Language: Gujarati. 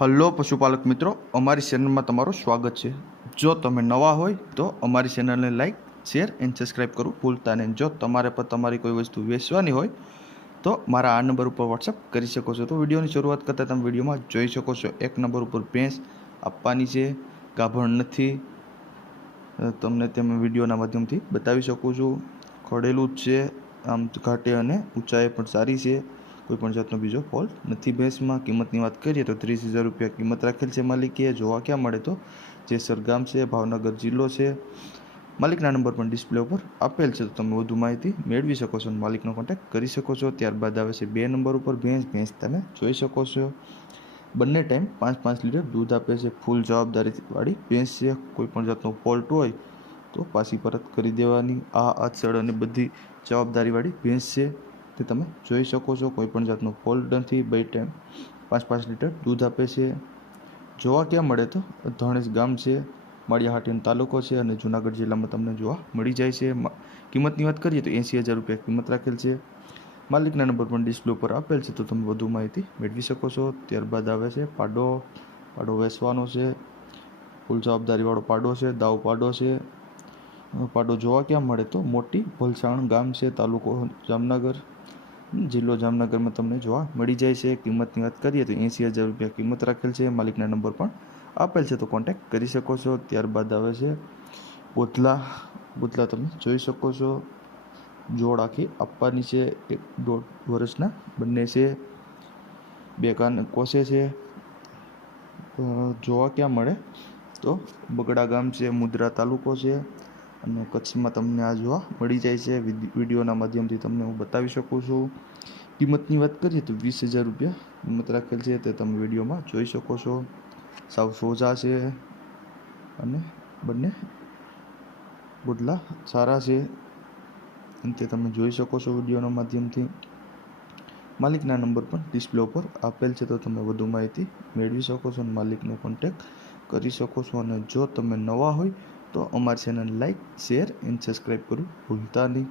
હલો પશુપાલક મિત્રો, અમારી ચેનલમાં તમારું સ્વાગત છે। જો તમે નવા હોય તો અમારી ચેનલને લાઈક, શેર એન્ડ સબસ્ક્રાઈબ કરવું ભૂલતા નહીં। જો તમારે પર તમારી કોઈ વસ્તુ વેચવાની હોય તો મારા આ નંબર ઉપર વોટ્સઅપ કરી શકો છો। તો વિડીયોની શરૂઆત કરતાં તમે વિડીયોમાં જોઈ શકો છો, એક નંબર ઉપર ભેંસ આપવાની છે, ગાભણ નથી, તમને તમે વિડીયોના માધ્યમથી બતાવી શકું છું। ખડેલું જ છે, આમ ઘાટે અને ઊંચાઈ પણ સારી છે, કોઈપણ જાતનો બીજો ફોલ્ટ નથી ભેંસમાં। કિંમતની વાત કરીએ તો 30,000 રૂપિયા કિંમત રાખેલ છે માલિકે। જોવા ક્યાં મળે તો જેસર ગામ છે, ભાવનગર જિલ્લો છે। માલિકના નંબર પણ ડિસ્પ્લે ઉપર આપેલ છે, તો તમે વધુ માહિતી મેળવી શકો છો અને માલિકનો કોન્ટેક્ટ કરી શકો છો। ત્યારબાદ આવે છે 2 નંબર ઉપર ભેંસ તમે જોઈ શકો છો। બંને ટાઈમ 5-5 લીટર દૂધ આપે છે, ફૂલ જવાબદારીવાળી ભેંસ છે। કોઈપણ જાતનો ફોલ્ટ હોય તો પાછી પરત કરી દેવાની। આ આછળ અને બધી જવાબદારીવાળી ભેંસ છે, તે તમે જોઈ શકો છો। કોઈપણ જાતનો ફોલ્ટ નથી, 2 ટાઈમ 5-5 લીટર દૂધ આપે છે। જોવા ક્યાં મળે તો ધણેજ ગામ છે, માળિયાહાટીનો તાલુકો છે અને જૂનાગઢ જિલ્લામાં તમને જોવા મળી જાય છે। કિંમતની વાત કરીએ તો 80,000 રૂપિયા કિંમત રાખેલ છે। માલિકના નંબર પણ ડિસ્પ્લે ઉપર આપેલ છે, તો તમે વધુ માહિતી મેળવી શકો છો। ત્યારબાદ આવે છે પાડો વેચવાનો છે, ફૂલ જવાબદારીવાળો પાડો છે, દાવ પાડો છે। પાડો જોવા ક્યાં મળે તો મોટી ભલસાણ ગામ છે, તાલુકો જામનગર, જિલ્લો જામનગરમાં તમને જોવા મળી જાય છે। કિંમતની વાત કરીએ તો 80,000 રૂપિયા કિંમત રાખેલ છે। માલિકના નંબર પણ આપેલ છે, તો કોન્ટેક્ટ કરી શકો છો। ત્યારબાદ આવે છે બોતલા તમે જોઈ શકો છો, જોડ આખી આપવાની છે, 1.5 વર્ષના બંને છે, 2 કાન કોસે છે। જોવા ક્યાં મળે તો બગડા ગામ છે, મુદ્રા તાલુકો છે અને કચ્છમાં તમને આ જોવા મળી જાય છે। વિડીયોના માધ્યમથી તમને હું બતાવી શકું છું। કિંમતની વાત કરીએ તો 20,000 રૂપિયા કિંમત રાખેલ છે, તે તમે વિડીયોમાં જોઈ શકો છો। સાવ સોજા છે અને બંને બોટલા સારા છે, તે તમે જોઈ શકો છો વિડીયોના માધ્યમથી। માલિકના નંબર પણ ડિસ્પ્લે ઉપર આપેલ છે, તો તમે વધુ માહિતી મેળવી શકો છો અને માલિકનો કોન્ટેક્ટ કરી શકો છો। અને જો તમે નવા હોય તો અમારી channel like, share and subscribe કરવું ભૂલતા નહીં।